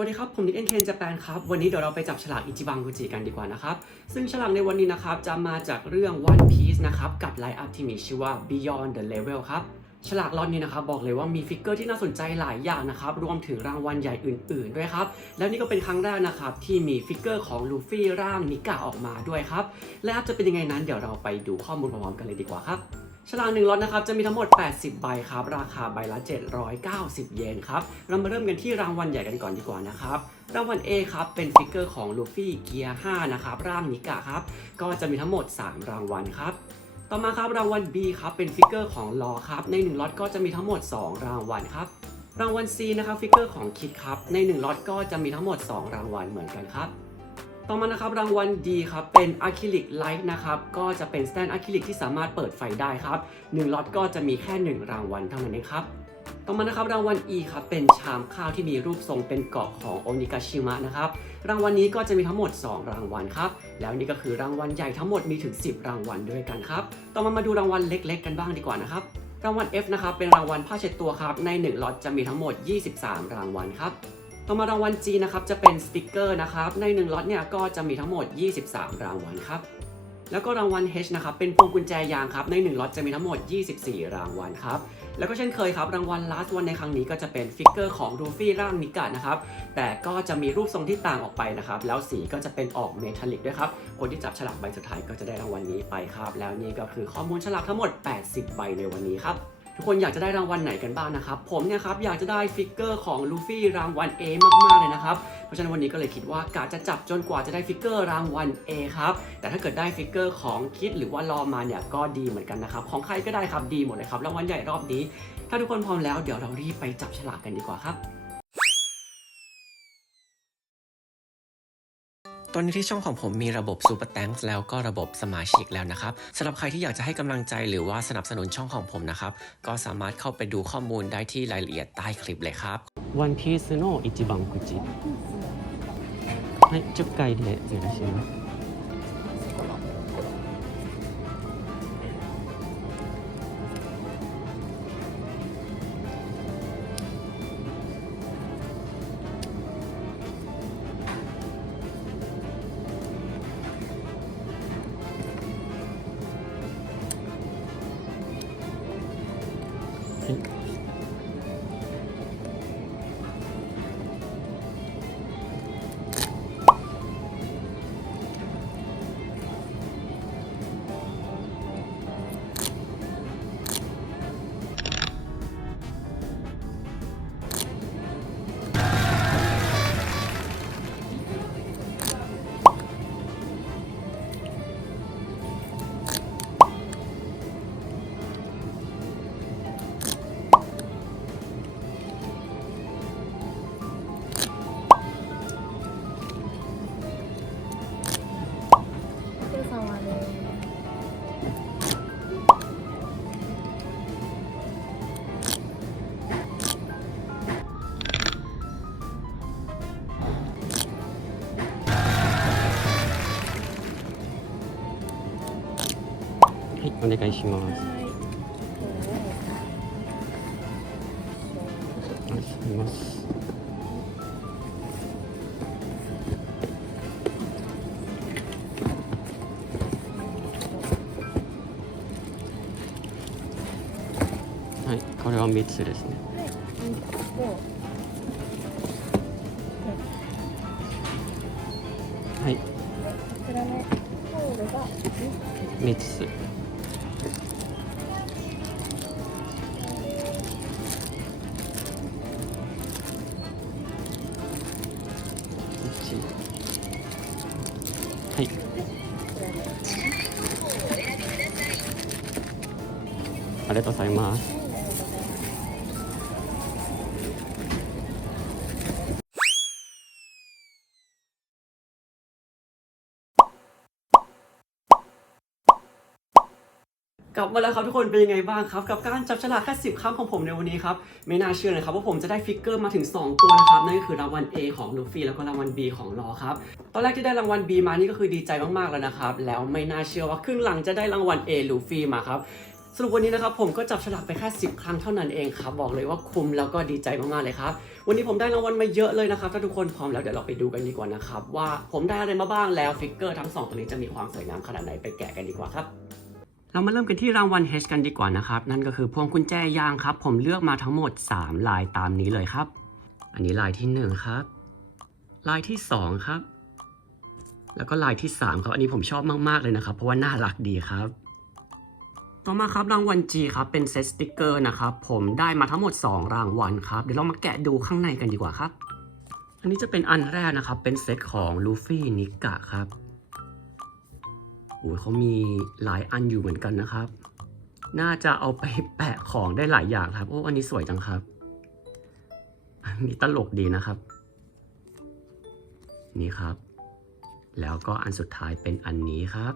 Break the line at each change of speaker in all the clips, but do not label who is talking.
วัสดีครับ ผมนิดเอ็นเทนจแปนครับ วันนี้เดี๋ยวเราไปจับฉลากอิจิบังกุจิกันดีกว่านะครับ ซึ่งฉลากในวันนี้นะครับ จะมาจากเรื่อง One Piece นะครับ กับไลน์อัพที่มีชื่อว่า Beyond the Level ครับฉลากล็อตนี้นะครับบอกเลยว่ามีฟิกเกอร์ที่น่าสนใจหลายอย่างนะครับรวมถึงรางวัลใหญ่อื่น ๆ ด้วยครับ แล้วนี่ก็เป็นครั้งแรกนะครับที่มีฟิกเกอร์ของลูฟี่ร่างนิกะออกมาด้วยครับและอัพจะเป็นยังไงนั้นเดี๋ยวเราไปดูข้อมูลพร้อมๆกันเลยดีกว่าครับ ฉลากหนึ่งล็อตนะครับจะมีทั้งหมด 80 ใบครับ ราคาใบละ 790 เยนครับ เรามาเริ่มกันที่รางวัลใหญ่กันก่อนดีกว่านะครับรางวัล A ครับ เป็นฟิกเกอร์ของลูฟี่เกียร์5นะครับ ร่างนิกะครับ ก็จะมีทั้งหมด 3 รางวัลครับ ต่อมาครับรางวัล B ครับ เป็นฟิกเกอร์ของลอครับ ใน1ล็อตก็จะมีทั้งหมด 2 รางวัลครับ รางวัล C นะครับ ฟิกเกอร์ของคิดครับ ใน1ล็อตก็จะมีทั้งหมด 2 รางวัลเหมือนกันครับ ต่อมานะครับรางวัลดีครับเป็นอะคริลิกไลท์นะครับก็จะเป็นสแตนอะคริลิกที่สามารถเปิดไฟได้ครับ1ล็อตก็จะมีแค่ 1 รางวัลเท่านั้นเองครับต่อมานะครับรางวัล E ครับเป็นชามข้าวที่มีรูปทรงเป็นเกาะของโอนิกาชิมะนะครับรางวัลนี้ก็จะมีทั้งหมด 2 รางวัลครับแล้วนี่ก็คือรางวัลใหญ่ทั้งหมดมีถึง 10 รางวัลด้วยกันครับต่อมามาดูรางวัลเล็ก ๆ กันบ้างดีกว่านะครับรางวัล F นะครับเป็นรางวัลผ้าเช็ดตัวครับใน 1ล็อตจะมีทั้งหมด 23 รางวัลครับ ต่อมารางวัล G นะครับจะเป็นสติกเกอร์นะครับใน1ล็อตเนี่ยก็จะมีทั้งหมด 23 รางวัลครับแล้วก็รางวัล H นะครับเป็นพวงกุญแจยางครับใน1ล็อตจะมีทั้งหมด 24 รางวัลครับแล้วก็เช่นเคยครับรางวัล last one ในครั้งนี้ก็จะเป็นฟิกเกอร์ของรูฟี่ร่างนิกะนะครับแต่ก็จะมีรูปทรงที่ต่างออกไปนะครับแล้วสีก็จะเป็นออกเมทัลลิกด้วยครับคนที่จับฉลากใบสุดท้ายก็จะได้รางวัลนี้ไปครับแล้วนี่ก็คือข้อมูลฉลากทั้งหมด 80 ใบในวันนี้ครับ ทุกคนอยากจะได้รางวัลไหนกันบ้างนะครับ ผมเนี่ยครับอยากจะได้ฟิกเกอร์ของลูฟี่รางวัล A มากๆเลยนะครับ เพราะฉะนั้นวันนี้ก็เลยคิดว่ากาจะจับจนกว่าจะได้ฟิกเกอร์รางวัล A ครับ แต่ถ้าเกิดได้ฟิกเกอร์ของคิดหรือว่ารอมาเนี่ยก็ดีเหมือนกันนะครับ ของใครก็ได้ครับดีหมดเลยครับรางวัลใหญ่รอบนี้ ถ้าทุกคนพร้อมแล้วเดี๋ยวเรารีบไปจับฉลากกันดีกว่าครับ อนนี้ที่ช่องของผมมีระบบ Super Thanks แล้วก็ระบบสมาชิกแล้วนะครับสำหรับใครที่อยากจะให้กำลังใจหรือว่าสนับสนุนช่องของผมนะครับ ก็สามารถเข้าไปดูข้อมูลได้ที่รายละเอียดใต้คลิปเลยครับ One Piece の一番口はい10回でお願いします
お
願いします。はい、これは三つですね。はい。三つ。りがとうございますกลับมาแล้วครับทุกคนเป็นยังไงบ้างครับ กับการจับฉลากแค่สิบคำของผมในวันนี้ครับ ไม่น่าเชื่อเลยครับว่าผมจะได้ฟิกเกอร์มาถึง 2 ตัวนะครับ นั่นก็คือรางวัล A ของลูฟี่แล้วก็รางวัล B ของลอครับ ตอนแรกที่ได้รางวัล B มานี่ก็คือดีใจมากๆแล้วนะครับ แล้วไม่น่าเชื่อว่าครึ่งหลังจะได้รางวัล A ลูฟี่มาครับ สรุปวันนี้นะครับผมก็จับฉลากไปแค่10 ครั้งเท่านั้นเองครับบอกเลยว่าคุ้มแล้วก็ดีใจมากๆเลยครับวันนี้ผมได้รางวัลมาเยอะเลยนะครับถ้าทุกคนพร้อมแล้วเดี๋ยวเราไปดูกันดีกว่านะครับว่าผมได้อะไรมาบ้างแล้วฟิกเกอร์ทั้งสองตัวนี้จะมีความสวยงามขนาดไหนไปแกะกันดีกว่าครับเรามาเริ่มกันที่รางวัล H กันดีกว่านะครับ นั่นก็คือพวงกุญแจยางครับ ผมเลือกมาทั้งหมด 3 ลายตามนี้เลยครับ อันนี้ลายที่ 1 ครับ ลายที่ 2 ครับ แล้วก็ลายที่ 3 ครับ อันนี้ผมชอบมาก ๆ เลยนะครับ เพราะว่าน่ารักดีครับ ต่อมาครับรางวัล G ครับเป็นเซตสติกเกอร์นะครับผมได้มาทั้งหมด 2 รางวัลครับเดี๋ยวเรามาแกะดูข้างในกันดีกว่าครับ อันนี้จะเป็นอันแรกนะครับเป็นเซตของลูฟี่นิกะครับโอ้ยเขามีหลายอันอยู่เหมือนกันนะครับ น่าจะเอาไปแปะของได้หลายอย่างครับโอ้อันนี้สวยจังครับอันนี้ตลกดีนะครับ นี่ครับ แล้วก็อันสุดท้ายเป็นอันนี้ครับ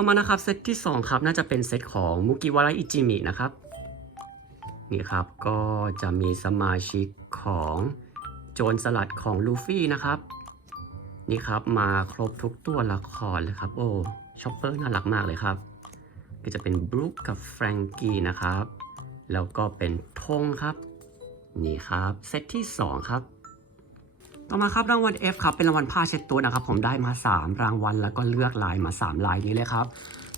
ต่อมานะครับเซตที่ 2 ครับน่าจะเป็นเซตของมุกิวาระอิจิมินะครับนี่ครับก็จะมีสมาชิกของโจรสลัดของลูฟี่นะครับนี่ครับมาครบทุกตัวละครเลยครับโอ้ช็อปเปอร์น่ารักมากเลยครับ ก็จะเป็นบรูคกับแฟรงกี้นะครับ แล้วก็เป็นธงครับ นี่ครับ เซตที่ 2 ครับ ต่อมาครับรางวัล F ครับเป็นรางวัลผ้าเช็ดตัวนะครับ ผมได้มา 3 รางวัลแล้วก็เลือกลายมา 3 ลายนี้เลยครับ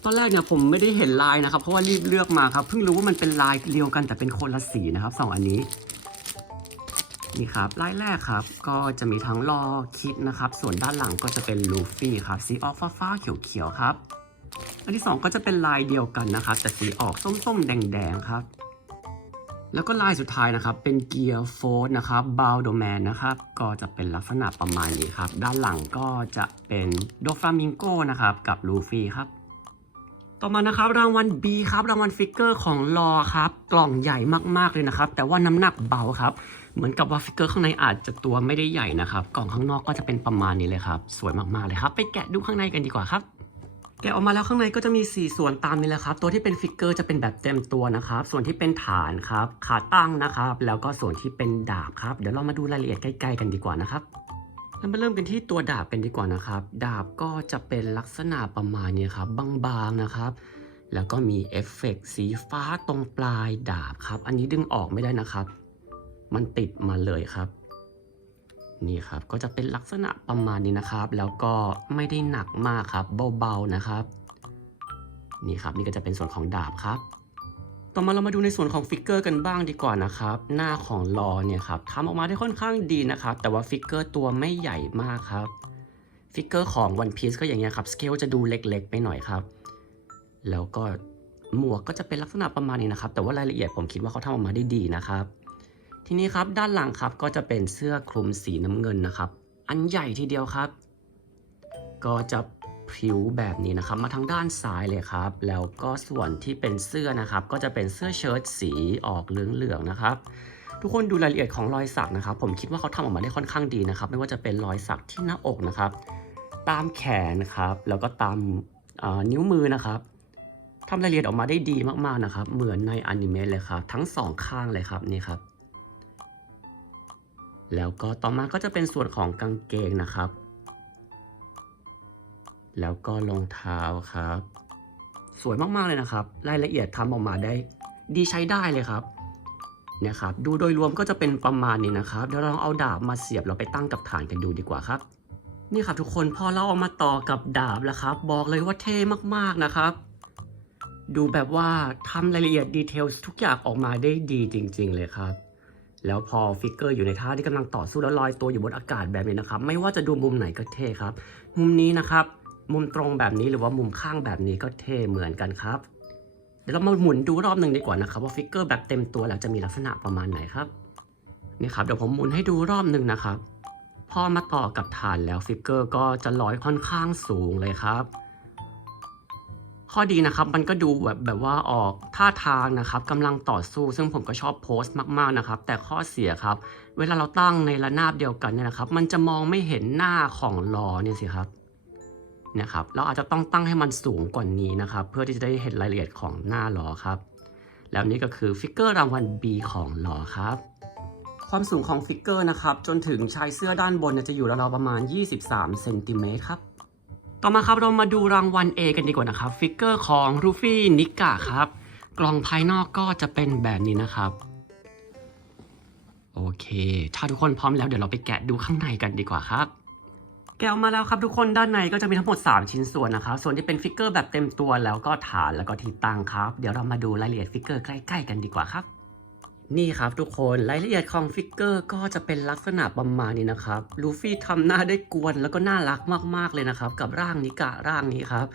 ตอนแรกเนี่ยผมไม่ได้เห็นลายนะครับ เพราะว่ารีบเลือกมาครับเพิ่งรู้ว่ามันเป็นลายเดียวกันแต่เป็นคนละสีนะครับสองอันนี้นี่ครับลายแรกครับก็จะมีทั้งลอคิดนะครับ ส่วนด้านหลังก็จะเป็นลูฟี่ครับสีออกฟ้าๆเขียวๆครับ อันที่ 2 ก็จะเป็นลายเดียวกันนะครับแต่สีออกส้มๆแดงๆครับ แล้วก็ลายสุดท้ายนะครับ เป็นเกียร์โฟร์นะครับบาวโดแมนนะครับ ก็จะเป็นลักษณะประมาณนี้ครับ ด้านหลังก็จะเป็นโดฟามิงโกนะครับ กับลูฟี่ครับ ต่อมานะครับรางวัล B ครับ รางวัลฟิกเกอร์ของลอครับ กล่องใหญ่มากๆเลยนะครับ แต่ว่าน้ำหนักเบาครับ เหมือนกับว่าฟิกเกอร์ข้างในอาจจะตัวไม่ได้ใหญ่นะครับ กล่องข้างนอกก็จะเป็นประมาณนี้เลยครับ สวยมากๆเลยครับ ไปแกะดูข้างในกันดีกว่าครับ แกะออกมาแล้วข้างในก็จะมี 4 ส่วนตามนี้แหละครับ ตัวที่เป็นฟิกเกอร์จะเป็นแบบเต็มตัวนะครับ ส่วนที่เป็นฐานครับ ขาตั้งนะครับ แล้วก็ส่วนที่เป็นดาบครับ เดี๋ยวเรามาดูรายละเอียดใกล้ๆกันดีกว่านะครับเรามาเริ่มกันที่ตัวดาบกันดีกว่านะครับ ดาบก็จะเป็นลักษณะประมาณนี้ครับ บางๆนะครับ แล้วก็มีเอฟเฟกต์สีฟ้าตรงปลายดาบครับ อันนี้ดึงออกไม่ได้นะครับ มันติดมาเลยครับ นี่ครับก็จะเป็นลักษณะประมาณนี้นะครับ แล้วก็ไม่ได้หนักมากครับเบาๆนะครับ นี่ครับนี่ก็จะเป็นส่วนของดาบครับ ต่อมาเรามาดูในส่วนของฟิกเกอร์กันบ้างดีกว่านะครับ หน้าของลอเนี่ยครับทำออกมาได้ค่อนข้างดีนะครับ แต่ว่าฟิกเกอร์ตัวไม่ใหญ่มากครับฟิกเกอร์ของ One Piece ก็อย่างเงี้ยครับสเกลจะดูเล็กๆ ไปหน่อยครับ แล้วก็หมวกก็จะเป็นลักษณะประมาณนี้นะครับ แต่ว่ารายละเอียดผมคิดว่าเขาทำออกมาได้ดีนะครับ ทีนี้ครับด้านหลังครับก็จะเป็นเสื้อคลุมสีน้ำเงินนะครับ อันใหญ่ทีเดียวครับ ก็จะพริ้วแบบนี้นะครับ มาทางด้านซ้ายเลยครับ แล้วก็ส่วนที่เป็นเสื้อนะครับ ก็จะเป็นเสื้อเชิ้ตสีออกเหลืองๆนะครับ ทุกคนดูรายละเอียดของรอยสักนะครับ ผมคิดว่าเขาทำออกมาได้ค่อนข้างดีนะครับ ไม่ว่าจะเป็นรอยสักที่หน้าอกนะครับ ตามแขนครับ แล้วก็ตามนิ้วมือนะครับทำรายละเอียดออกมาได้ดีมากๆนะครับ เหมือนในอนิเมะเลยครับ ทั้งสองข้างเลยครับนี่ครับ แล้วก็ต่อมาก็จะเป็นส่วนของกางเกงนะครับ แล้วก็รองเท้าครับ สวยมากๆเลยนะครับ รายละเอียดทำออกมาได้ดีใช้ได้เลยครับเนี่ยครับ ดูโดยรวมก็จะเป็นประมาณนี้นะครับ เดี๋ยวเราลองเอาดาบมาเสียบเราไปตั้งกับฐานกันดูดีกว่าครับ นี่ครับทุกคนพอเราเอามาต่อกับดาบแล้วครับ บอกเลยว่าเท่มากๆนะครับ ดูแบบว่าทำรายละเอียดดีเทลทุกอย่างออกมาได้ดีจริง ๆ เลยครับ แล้วพอฟิกเกอร์อยู่ในท่าที่กำลังต่อสู้แล้วลอยตัวอยู่บนอากาศแบบนี้นะครับ ไม่ว่าจะดูมุมไหนก็เท่ครับ มุมนี้นะครับ มุมตรงแบบนี้หรือว่ามุมข้างแบบนี้ก็เท่เหมือนกันครับ เดี๋ยวเรามาหมุนดูรอบหนึ่งดีกว่านะครับ ว่าฟิกเกอร์แบบเต็มตัวแล้วจะมีลักษณะประมาณไหนครับนี่ครับเดี๋ยวผมหมุนให้ดูรอบหนึ่งนะครับ พอมาต่อกับฐานแล้วฟิกเกอร์ก็จะลอยค่อนข้างสูงเลยครับ ข้อดีนะครับมันก็ดูแบบแบบว่าออกท่าทางนะครับกำลังต่อสู้ ซึ่งผมก็ชอบโพสต์มากๆนะครับ แต่ข้อเสียครับ เวลาเราตั้งในระนาบเดียวกันเนี่ยนะครับ มันจะมองไม่เห็นหน้าของล้อเนี่ยสิครับเนี่ยครับเราอาจจะต้องตั้งให้มันสูงกว่านี้นะครับ เพื่อที่จะได้เห็นรายละเอียดของหน้าล้อครับ แล้วนี่ก็คือฟิกเกอร์รางวัล B ของล้อครับ ความสูงของฟิกเกอร์นะครับ จนถึงชายเสื้อด้านบนจะอยู่ราวๆประมาณ 23เซนติเมตรครับ ต่อมาครับเรามาดูรางวัล A กันดีกว่านะครับฟิกเกอร์ของรูฟี่นิกะครับ กล่องภายนอกก็จะเป็นแบบนี้นะครับ โอเค ถ้าทุกคนพร้อมแล้วเดี๋ยวเราไปแกะดูข้างในกันดีกว่าครับ แกะออกมาแล้วครับทุกคนด้านในก็จะมีทั้งหมด 3 ชิ้นส่วนนะครับ ส่วนที่เป็นฟิกเกอร์แบบเต็มตัวแล้วก็ฐานแล้วก็ที่ตั้งครับ เดี๋ยวเรามาดูรายละเอียดฟิกเกอร์ใกล้ ๆ กันดีกว่าครับ นี่ครับทุกคนรายละเอียดของฟิกเกอร์ก็จะเป็นลักษณะประมาณนี้นะครับลูฟี่ทำหน้าได้กวนแล้วก็น่ารักมากๆเลยนะครับ กับร่างนิกะร่างนี้ครับ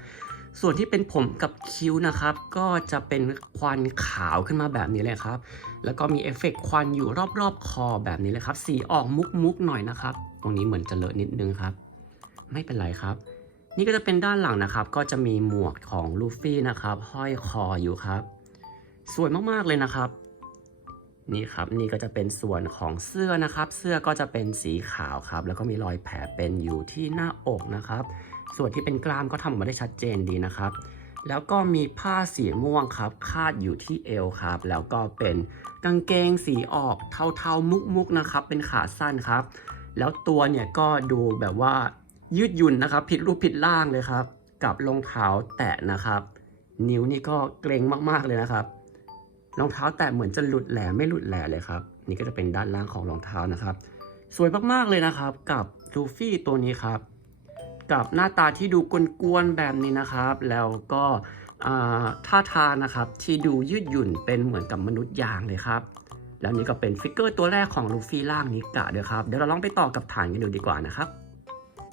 ส่วนที่เป็นผมกับคิ้วนะครับ ก็จะเป็นควันขาวขึ้นมาแบบนี้เลยครับ แล้วก็มีเอฟเฟกต์ควันอยู่รอบๆคอแบบนี้เลยครับ สีออกมุกๆหน่อยนะครับ ตรงนี้เหมือนจะเลอะนิดนึงครับ ไม่เป็นไรครับ นี่ก็จะเป็นด้านหลังนะครับ ก็จะมีหมวกของลูฟี่นะครับ ห้อยคออยู่ครับ สวยมากๆเลยนะครับ นี่ครับนี่ก็จะเป็นส่วนของเสื้อนะครับ เสื้อก็จะเป็นสีขาวครับ แล้วก็มีรอยแผลเป็นอยู่ที่หน้าอกนะครับ ส่วนที่เป็นกล้ามก็ทำออกมาได้ชัดเจนดีนะครับ แล้วก็มีผ้าสีม่วงครับ คาดอยู่ที่เอวครับ แล้วก็เป็นกางเกงสีออกเทาๆมุกๆนะครับ เป็นขาสั้นครับ แล้วตัวเนี่ยก็ดูแบบว่ายืดหยุ่นนะครับ ผิดรูปผิดร่างเลยครับ กับรองเท้าแตะนะครับ นิ้วนี่ก็เกรงมากๆเลยนะครับ รองเท้าแตะเหมือนจะหลุดแหลไม่หลุดแหลเลยครับ นี่ก็จะเป็นด้านล่างของรองเท้านะครับ สวยมากๆเลยนะครับ กับลูฟี่ตัวนี้ครับ กับหน้าตาที่ดูกวนๆแบบนี้นะครับ แล้วก็อ่าท่าทางนะครับที่ดูยืดหยุ่นเป็นเหมือนกับมนุษย์ยางเลยครับ แล้วนี่ก็เป็นฟิกเกอร์ตัวแรกของลูฟี่ล่างนิกะด้วยครับเดี๋ยวเราลองไปต่อกับฐานกันดูดีกว่านะครับ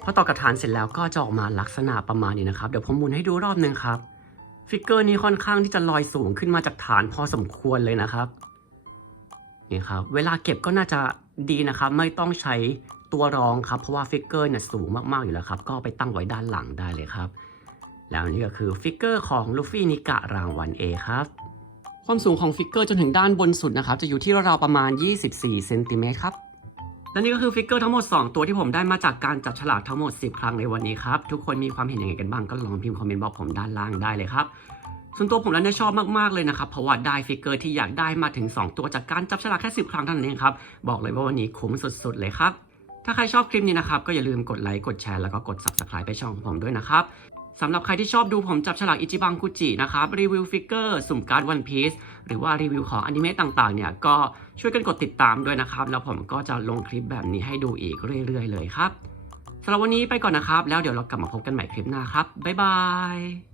พอต่อกับฐานเสร็จแล้วก็จะออกมาลักษณะประมาณนี้นะครับ เดี๋ยวผมหมุนให้ดูรอบนึงครับ ฟิกเกอร์นี้ค่อนข้างที่จะลอยสูงขึ้นมาจากฐานพอสมควรเลยนะครับนี่ครับ เวลาเก็บก็น่าจะดีนะครับ ไม่ต้องใช้ตัวรองครับ เพราะว่าฟิกเกอร์เนี่ยสูงมากๆอยู่แล้วครับ ก็ไปตั้งไว้ด้านหลังได้เลยครับ แล้วนี่ก็คือฟิกเกอร์ของลูฟี่นิกะรางวัล A ครับความสูงของฟิกเกอร์จนถึงด้านบนสุดนะครับ จะอยู่ที่ราวๆประมาณ 24 เซนติเมตรครับ และนี่ก็คือฟิกเกอร์ทั้งหมด 2 ตัวที่ผมได้มาจากการจับฉลากทั้งหมด 10 ครั้งในวันนี้ครับ ทุกคนมีความเห็นยังไงกันบ้างก็ลองพิมพ์คอมเมนต์บอกผมด้านล่างได้เลยครับส่วนตัวผมแล้วเนี่ยชอบมากๆเลยนะครับ เพราะว่าได้ฟิกเกอร์ที่อยากได้มาถึง 2 ตัวจากการจับฉลากแค่ 10 ครั้งเท่านั้นเองครับ บอกเลยว่าวันนี้คุ้มสุดๆเลยครับ ถ้าใครชอบคลิปนี้นะครับ ก็อย่าลืมกดไลค์กดแชร์แล้วก็กด subscribe ไปช่องของผมด้วยนะครับ สำหรับใครที่ชอบดูผมจับฉลากอิจิบังคุจินะครับรีวิวฟิกเกอร์สุ่มการ์ดวันพีซหรือว่ารีวิวของอนิเมะต่างๆเนี่ยก็ช่วยกันกดติดตามด้วยนะครับ แล้วผมก็จะลงคลิปแบบนี้ให้ดูอีกเรื่อย ๆ เลยครับสำหรับวันนี้ไปก่อนนะครับ แล้วเดี๋ยวเรากลับมาพบกันใหม่คลิปหน้าครับบ๊ายบาย